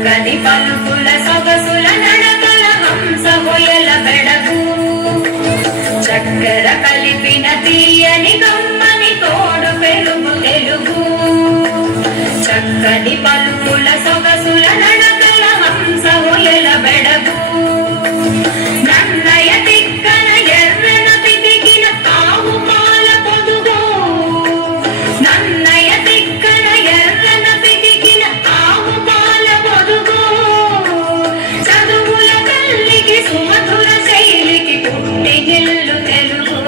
చక్కని పలుకుల సొగసుల నడకల హంస హొయల బెడగు చక్కెర కలిపిన తీయని కమ్మని తోడు పెరుగు తెలుగు చక్కని పలుకుల సొగసుల నడకల హంస హొయల బెడగు నన్నయ తిక్కన ఎర్రన పితికిన ఆవు పాల పొదుగు నన్నయ తిక్కన ఎర్రన పితికిన ఆవు పాల పొదుగు చదువుల తల్లికి సుమధుర శైలికి పుట్టి నిల్లు తెలుగు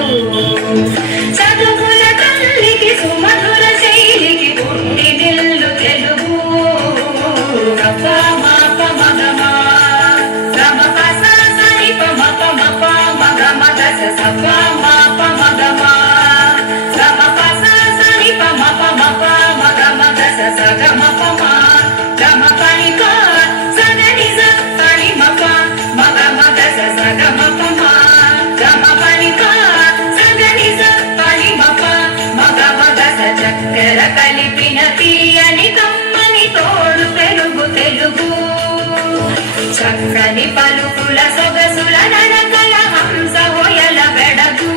చదువుల తల్లికి సుమధుర శైలికి పుట్టి నిల్లు తెలుగు చక్కెర కలిపిన తీయని కమ్మని తోడు పెరుగు తెలుగు చక్కని పలుకుల సొగసుల నడకల హంస హొయల బెడగు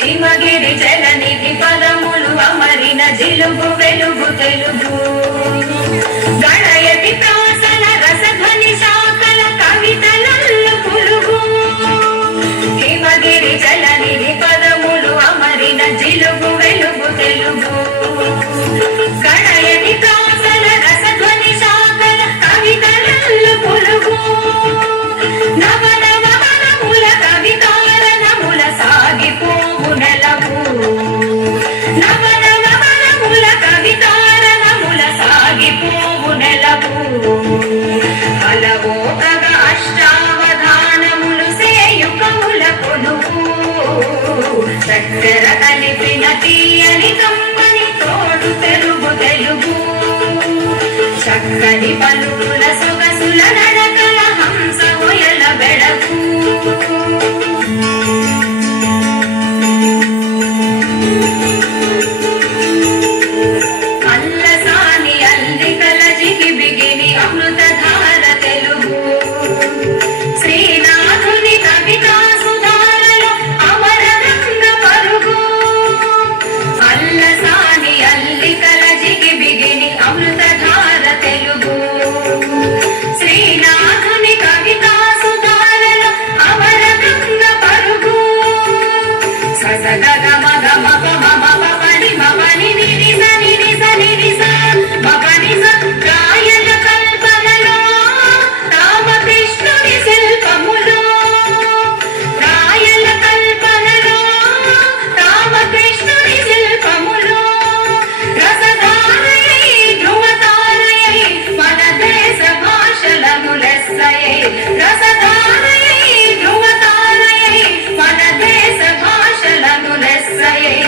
హిమగిరి జలనిధి పదములు అమరిన జిలుగు వెలుగు తెలుగు గణయతి ప్రాసల రసధ్వని శాఖల కవితలల్లు పులుగు హిమగిరి జలనిధి పదములు అమరిన జిలుగు వెలుగు తెలుగు గణయతి ప్రాసల రసధ్వని శాఖల కవితలల్లు పులుగు నవనవనముల కవితారణముల సాగిపోవు నెలవు నవనవనముల కవితారణముల సాగిపోవు నెలవు అలవోకగా అష్టావధానములు సేయు కవుల కొలువు చక్కెర కలిపిన తీయని కమ్మని తోడు పెరుగు తెలుగు చక్కని పలుకుల సొగసుల నడకల హంస హొయల బెడగు అల్లసాని అల్లికల జిగిబిగిని అమృతధార తెలుగు శ్రీనాథుని కవితా సుధారలో అమరరంగ పరుగు అల్లసాని అల్లికల జిగిబిగిని అమృతధార తెలుగు శ్రీనాథుని కవితా సుధారలో అమరరంగ పరుగు ససగగ మగ మగ మమ మమని మమని నిరిస నిరిస నిరిస మగనిస రాయల కల్పనలో రామకృష్ణుని శిల్పములో రాయల కల్పనలో రామకృష్ణుని శిల్పములో రసధారయై ధ్రువతారయై మన దేశ భాషలను లెస్సయై రసధారయై ధ్రువతారయై మన దేశ భాషలను లెస్సయై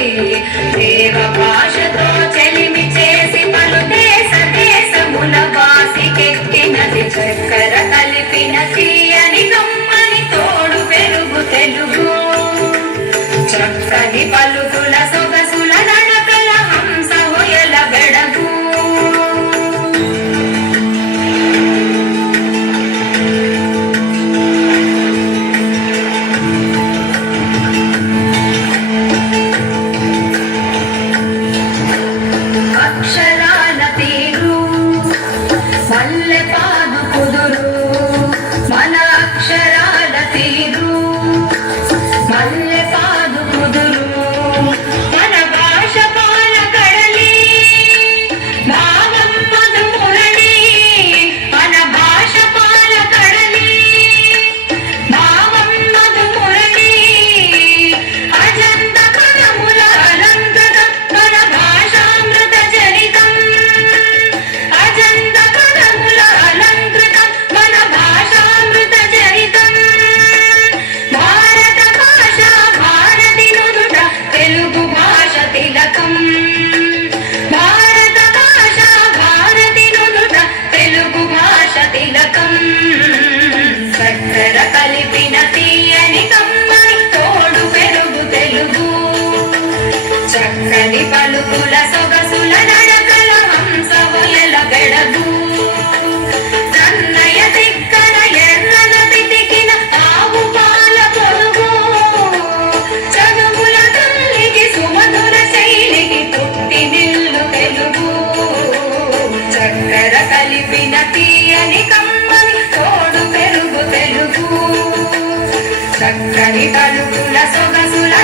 దేవ భాషతో చెలిమి చేసి పలు దేశ దేశముల వాసికెక్కినది చక్కెర కలిపిన తీయని కమ్మని తోడు పెరుగు తెలుగు చక్కని పలుకుల సొగసుల నడకల హంస హొయల బెడగు అక్షరాల తీరు మల్లె పాదు కుదురు మన అక్షరాల తీరు మల్లె పాదు కుదురు మన భాష పాల కడలి భావం మధు మురళి మన భాష పాల కడలి భావం మధు మురళి అజంత పదముల అలంకృత మన భాషామృత చరితం అజంత పదముల అలంకృత మన భాషామృత చరితం భారత భాష భారతి నుదుట తెలుగు భాష తిలకం భారత భాష భారతి నుదుట తెలుగు భాష తిలకం చక్కెర కలిపిన తీయని కమ్మని తోడు పెరుగు తెలుగు చక్కని తలుపుల సొగసుల